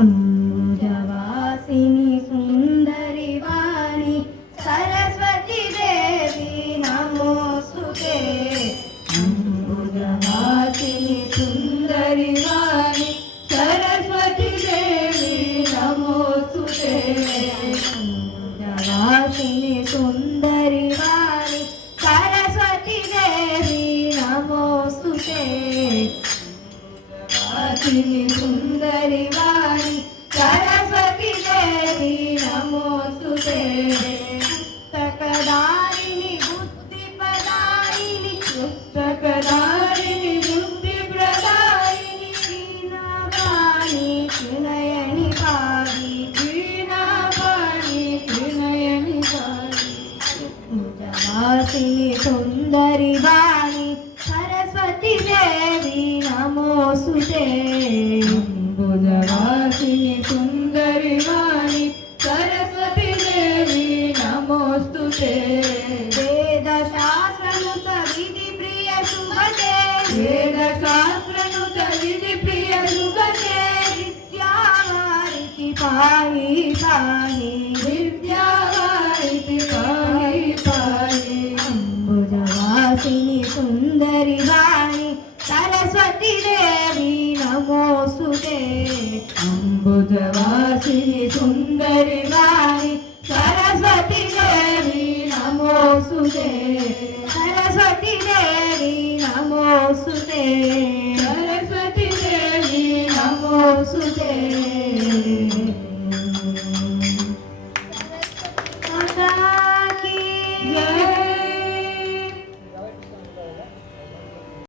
अंबुजवासिनी सुंदरी वाणी सरस्वती देवी नमोस्तुते। अंबुजवासिनी सुंदरी वाणी सरस्वती देवी नमोस्तुते। अंबुजवासिनी सुंदरी वाणी सरस्वती देवी नमोस्तुते। अंबुजवासिनी सुंदरी वाणी सरस्वती देवी नमोस्तुते। पुस्तकदारिणि बुद्धिप्रदायिनि पुस्तकदारिणि बुद्धिप्रदायिनि वीणावाणि त्रिनयनि पाहि वीणावाणि त्रिनयनि पाहि। अंबुजवासिनी सुंदरी वाणी सरस्वती देवी नमोस्तुते। अंबुजवासिनी सुंदरी वाणी सरस्वती देवी नमोस्तुते। वेदशास्त्रनुत विधि प्रिय सुभगे वेदशास्त्रनुत विधि प्रिय सुभगे विद्यावारिधि पाहि पाहि विद्यावारिधि पाहि पाहि। अंबुजवासिनी सुंदरी वाणी सरस्वती देवी नमोस्तुते। अंबुजवासिनी सुंदरी वाणी सरस्वती देवी नमोस्तुते। सरस्वती देवी नमोस्तुते। सरस्वती देवी नमोस्तुते।